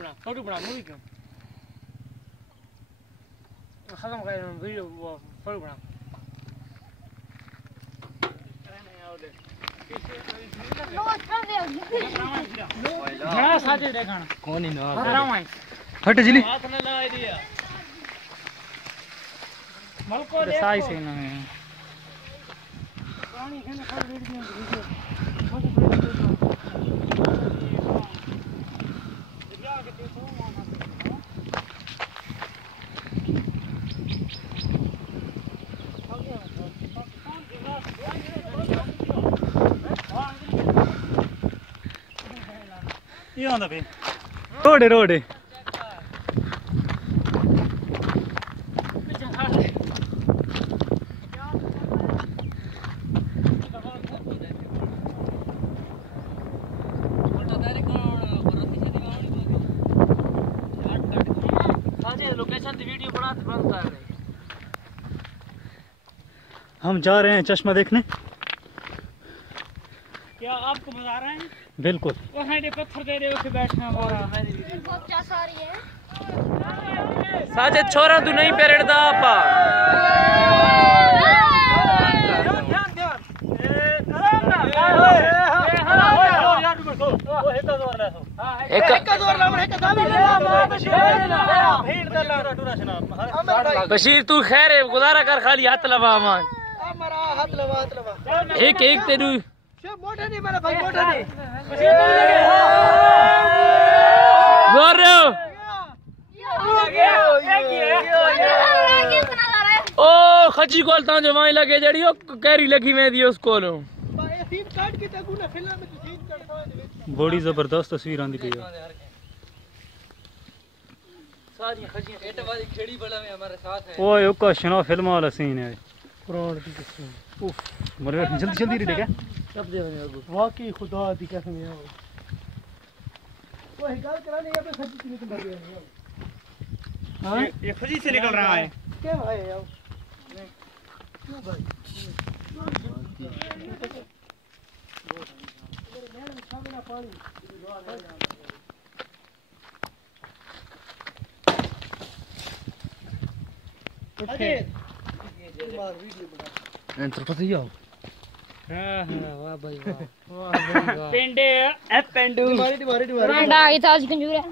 Photo बना movie क्यों खत्म कर वीडियो वो फोटो बना बड़ा साजे देखना कौन ही ना हट जली हाथ ने लगा दिया मलको दे साई से ना पानी खाने खा वीडियो ये आंदा पे रोड रोड लोकेशन की वीडियो बना बनता है। हम जा रहे हैं चश्मा देखने। क्या आपको मजा आ रहा है? बिल्कुल। वो साइड पत्थर दे रहे हो बैठना और साजे छोरा तू नहीं पेरड़दा आपा बशीर तू खैर है गुजारा कर खाली हाथ लवा मान एक एक तेरू मोटा नहीं मेरा भाई मोटा नहीं जोर रहे हो ओ खची कोल ता जो वहीं लगे जड़ी ओ कैरी लगी मैं दी उसको लो बड़ी जबरदस्त तस्वीर आंदी पई सारी खचियां पेट वाली खेड़ी बड़ा में हमारे साथ है ओए ओका शनो फिल्म वाला सीन है करोड़ की कसम उफ मरे जल्दी जल्दी रेडी क्या सब दे वाकई खुदा दी कसम है वो गल कराने यहाँ पे खची निकल रही है। हां ये खजी से निकल रहा है क्या भाई यार क्यों भाई एंटर पता ही आओ हां वाह भाई वाह वाह पेंडे ए पेंडू मारी पेंडा इताज कंजूरा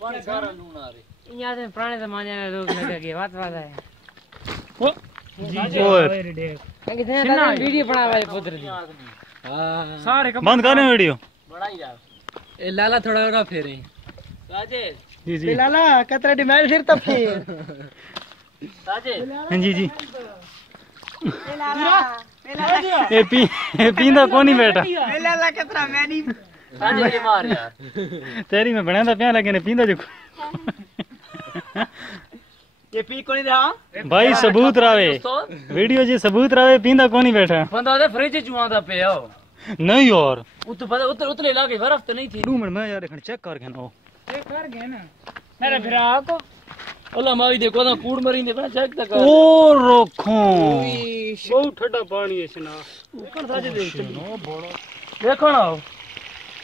पानी सारा लूण आ रे यहां से पुराने जमाने में लोग लगे के बात है ओ जी और कितने वीडियो बनावा है पुत्र दी हां सारे बंद कर वीडियो बड़ा ही यार ए लाला थोड़ा और फेरे साजे जी जी लाला कतरा डिमाइल फिर तब फिर साजे हां जी जी ए पींदा कोनी बेटा लाला कतरा मैं नहीं साजे ये मार यार तेरी में बनांदा पिया लेकिन पींदा जो ये पी कोनी दा भाई सबूत रावे वीडियो जी सबूत रावे पींदा कोनी बैठा बंदा दे फ्रिज चुआंदा पे आओ नहीं यार उत पता उतले लागे बर्फ तो नहीं थी 2 मिनट में यार खन चेक कर गया चेक कर गए ना मेरे फिरा को ओला मावी देखो ना कूड़ मरी ने बना चेक तक ओ रोखो बहुत ठंडा पानी है सना ऊपर साजे देख देखो ना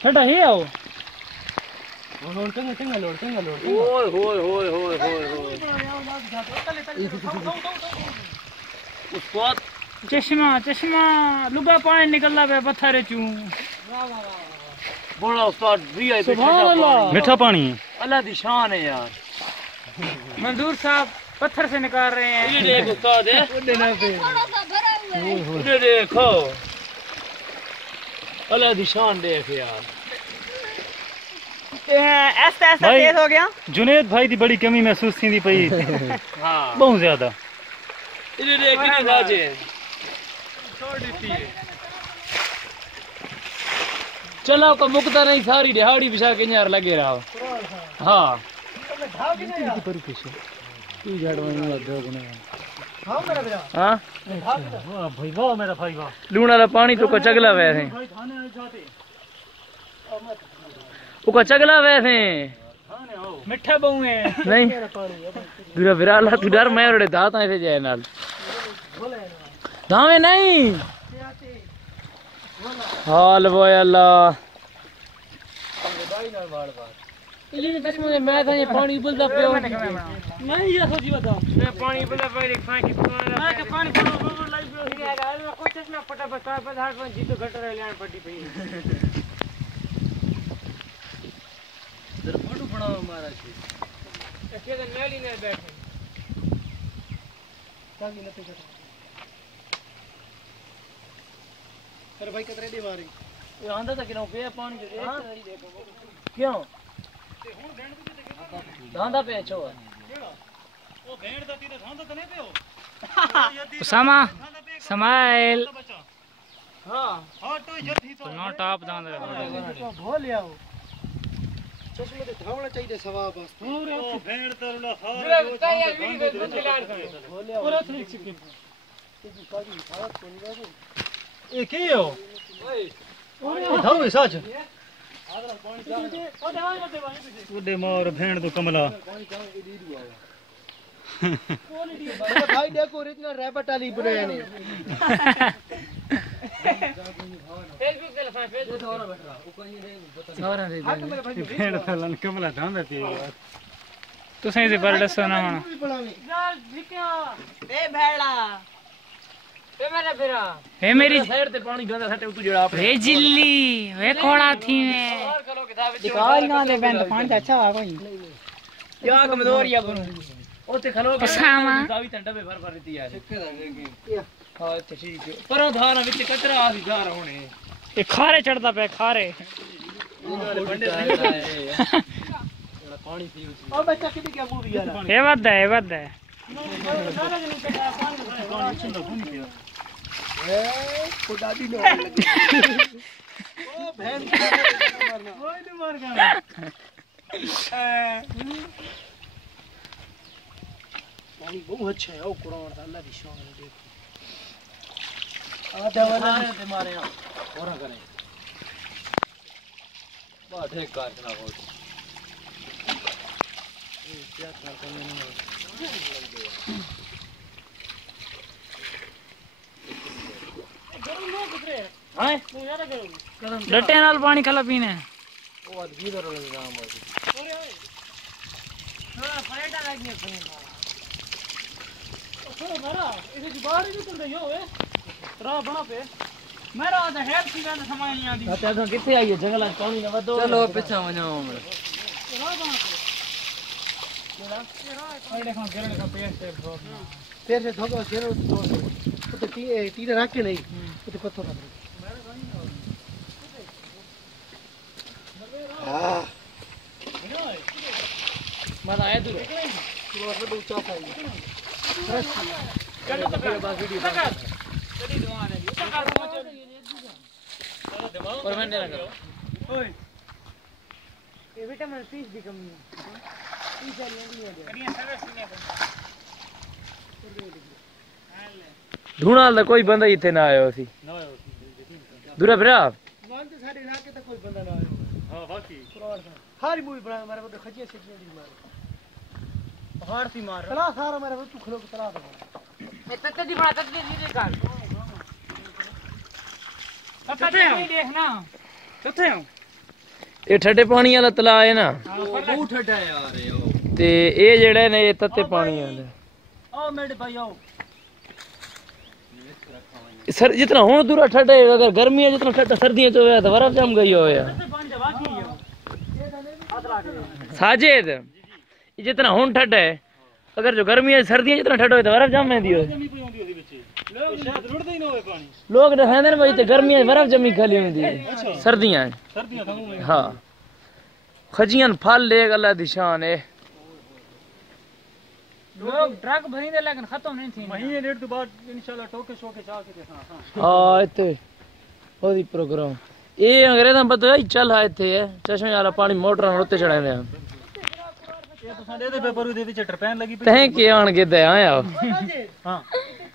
ठंडा ही आओ लोड टंगा लोड ओए होए उसको चश्मा लुगा पानी निकलना पे पत्थर चू बड़ा उस्ताद वीआईपी मीठा पानी अल्लाह दी शान है यार मंजूर साहब पत्थर से निकाल रहे हैं ये देख उस्ताद है ये देखो अल्लाह दी शान देख यार ऐसा तेज हो गया जुनेद भाई दी बड़ी कमी महसूस थी पई हां बहुत ज्यादा ये देख कितने साजे छोड़ दी है चलो को मुकता नहीं सारी दिहाड़ी बिछा के यार लगे रहो हां तू जड़वा में दो गुना हां मेरा बेटा हां वाह भाई वाह मेरा भाई वाह लूण वाला पानी तो को चगला वैसे वो को चगला वैसे मिठा बहु है नहीं दूरा विराला तू डर मैं रे दांत ऐसे जाए नाल दावे नहीं हाल वो अल्लाह भाई ना बार-बार इली बस मैं था ये पानी उबलता पियो मैं ये सोची बता मैं पानी उबलता पे एक फांकी मैं के पानी पड़ो लाइव पियो ही आएगा मैं कोई चश्मा पटा बता पे हाथ में जीतो घट रहे लेन पट्टी पे तेरे फोटो बनाओ हमारा छी ऐसे तो नेली ने बैठे कागी लते कर तेरे भाई कतरे दी मारी ये आंदा था कि ना पे पानी जो एक तरी देखो क्यों धांधा पे छो ओ भेड़ दा तीने धांधा तो नहीं पेओ उसामा समाइल हां तो नॉट आप दांद भो ले आओ चश्मे ते धावना चाहिए सवा बस ओ भेड़ तरुला हार जो यार वीडियो में दिलाड़ भो ले आओ पूरा ठीक ठीक ये काजी भारत को नहीं बाबू ए के हो ओए धाव सच उडे मोर भेड़ तो कमला मेरे भाई देखो इतना रैबिट वाली बनाया ने फेसबुक पे लफा फेसबुक और बैठ रहा ऊपर ये और रे भेड़ फलन कमला धांदा पी तू सही से बरडस ना होना यार भिक्या ए भेड़ा ए मेरा फिरा हे मेरी साइड ते पानी गंदा सटे तू जड़ा वे जिल्ली वे कोड़ा थी मैं और करो किताब दिखाई ना ले बहन पानी अच्छा आ कोई क्या कमजोर या बनो ओते खलो उसामा दावी तंडा पे भर भर दी यार हां अच्छा ठीक है पर धारा विच कचरा आ दी जा होने ये खारे चढ़ता पे खारे बंडे पानी पी ओ बच्चा कितनी क्या मूवी यार ये बात है सारा दिन पे पानी छंदा घूम के ए को दादी ने ओ बहन मारना ओए ने मार गया पानी बहुत अच्छा है ओ कुरान अल्लाह की शान है देखो आधा वाला ते मारे और करे बहुत है कारखाना हो क्या कारखाना नहीं गरम ना कितरे हां तू यार गरम डटे नाल पानी खला पीने ओ अदगी दर लगा नाम है अरे हां परेटा लगी है थोड़ा मारा इसे जुबाड़ ही निकल रही हो ए रा बना पे मेरा तो हेल्थ की बात समझ नहीं आती अच्छा तो किथे आई है जंगल पानी ना वदो चलो पीछे वणो हमरे रा बना पे आई देखो गिरने का पेड़ से धोको घेरो तो तीर रख के नहीं तो पत्थर रख हां मजा आया तू और बड़ा ऊंचा था कर तो फिर बस वीडियो कर कड़ी दुआ ने और मैंने लगा ओए ये विटामिन सी की कमी है ई चलिए नहीं है करिए सर्विस नहीं है ढूंढा ला कोई बंदा इथे ना आयो सी ना आयो दूरा भरा मान तो सारे इलाके तक कोई बंदा ना आयो हां बाकी हारी मूवी बना मेरे को खजिया से दी मार पहाड़ सी मार चला सारा मेरे को तू खलो के चला दे ए तत्ते दी बड़ा तत्ते दी कर तत्ते नहीं देखना किथे हो ये ठंडे पानी वाला तला है ना बहुत ठंडा है यार ये ते ये जेड़े ने ये तत्ते पानी वाले ओ मेरे भाई आओ सर जितना हो दूरा ठंडा है अगर गर्मी है जितना ठंडा सर्दियां तो है तो बर्फ जम गई हो यार पानी जवा की है साजिद जितना हुन ठंडा है अगर जो गर्मी है सर्दियां जितना ठंडा हो तो बर्फ जम मेंदी हो लोग शायद रुड़दे ही ना होए पानी लोग रहंदे ने भाई ते गर्मियां बर्फ जमी खाली हुंदी है सर्दियां हां खजियां फल ले अल्लाह दी शान है लोग ट्रक भरी दे लेकिन खत्म नहीं थी महीने डेढ़ के बाद इंशाल्लाह टोके शोके चाह के हां हां इते ओदी प्रोग्राम ये अंग्रेज़ां पता है चल आए थे चश्मे वाला पानी मोटर होते चढ़ाए ने ये तो साडे दे पेपर दे विच टरपैन लगी पे तहे के आन के दे आया हां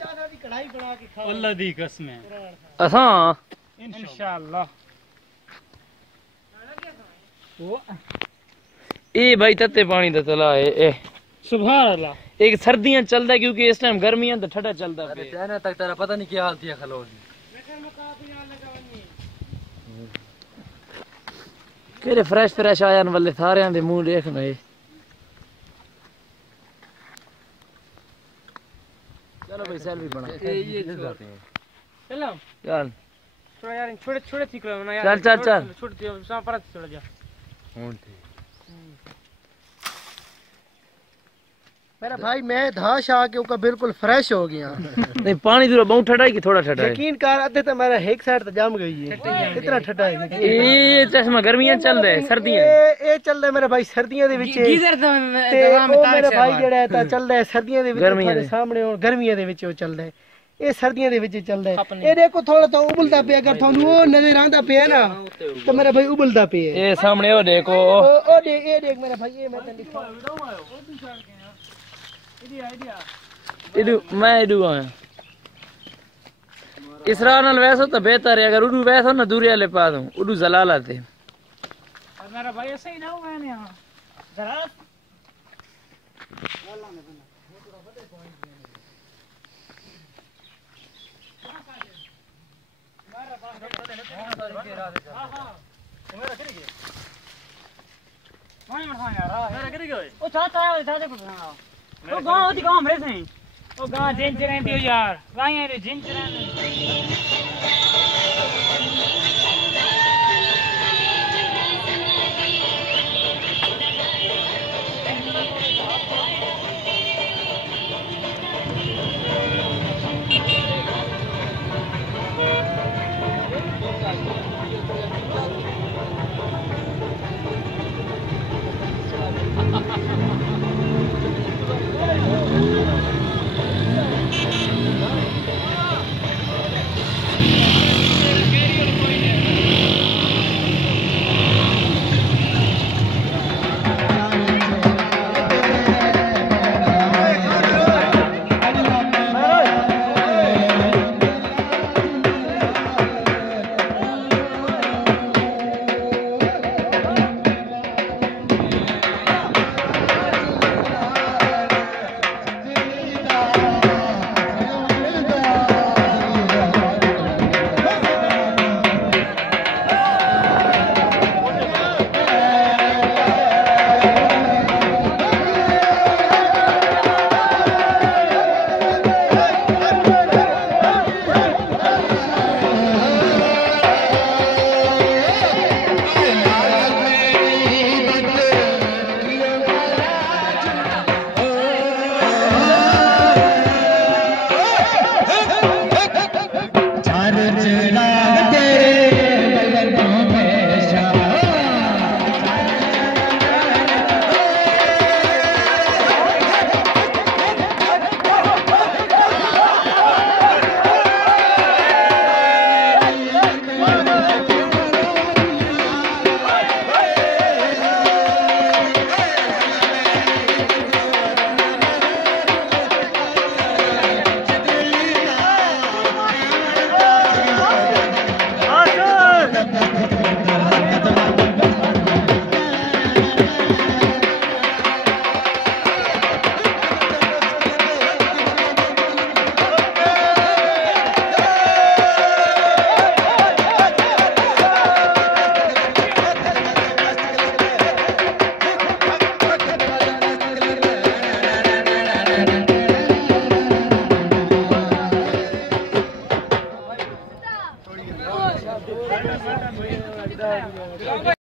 चाना दी कढ़ाई बना के खाओ अल्लाह दी कसम है असा इंशाल्लाह ये भाई तत्ते पानी दा तला है ए सुभान अल्लाह एक सर्दियां चलदा क्योंकि इस टाइम गर्मियां तो ठंडा चलदा पे कहने तक तेरा पता नहीं क्या हाल थी खलो केरे फ्रेश आया वाले सारे दे मुंह देखना है। चलो भाई सेल्फी बना ये जाते हैं। चलो चल थोड़ा यार छोटे ठीक रहो ना यार। चल छोटे पर थोड़ा जा। मेरा भाई मैं धाश आके उका बिल्कुल फ्रेश हो गया। नहीं पानी दूर बहुत ठंडा है कि थोड़ा ठंडा है? यकीन कर आते तो मेरा एक साइड तो जम गई है। कितना ठंडा है ये चश्मा गर्मियां चल रहा है सर्दियां ये चल रहा है मेरे भाई सर्दियां दे विच गीजर तो मेरा भाई जेड़ा है ता चल रहा है सर्दियां दे विच तुम्हारे सामने और गर्मियां दे विच चल रहा है। ये सर्दियां दे विच चल रहा है। ये देखो थोड़ा तो उबलता पे अगर थानू वो नजर आंदा पे ना तो मेरा भाई उबलता पे है। ये सामने वो देखो ओ देख मेरा भाई ये मैं तने दिखा मैं इधू आया इसरा नाल वैसो तो बेहतर है। अगर उडू वैसो ना दूरी वाले पा दूं उडू जलाला थे। और मेरा भाई ऐसे ही ना हुआ है यहां जरा ओ चाचा ओ गांव दी गांव हमरे से ओ गांव जिन चरन दियो यार गाय रे जिन चरन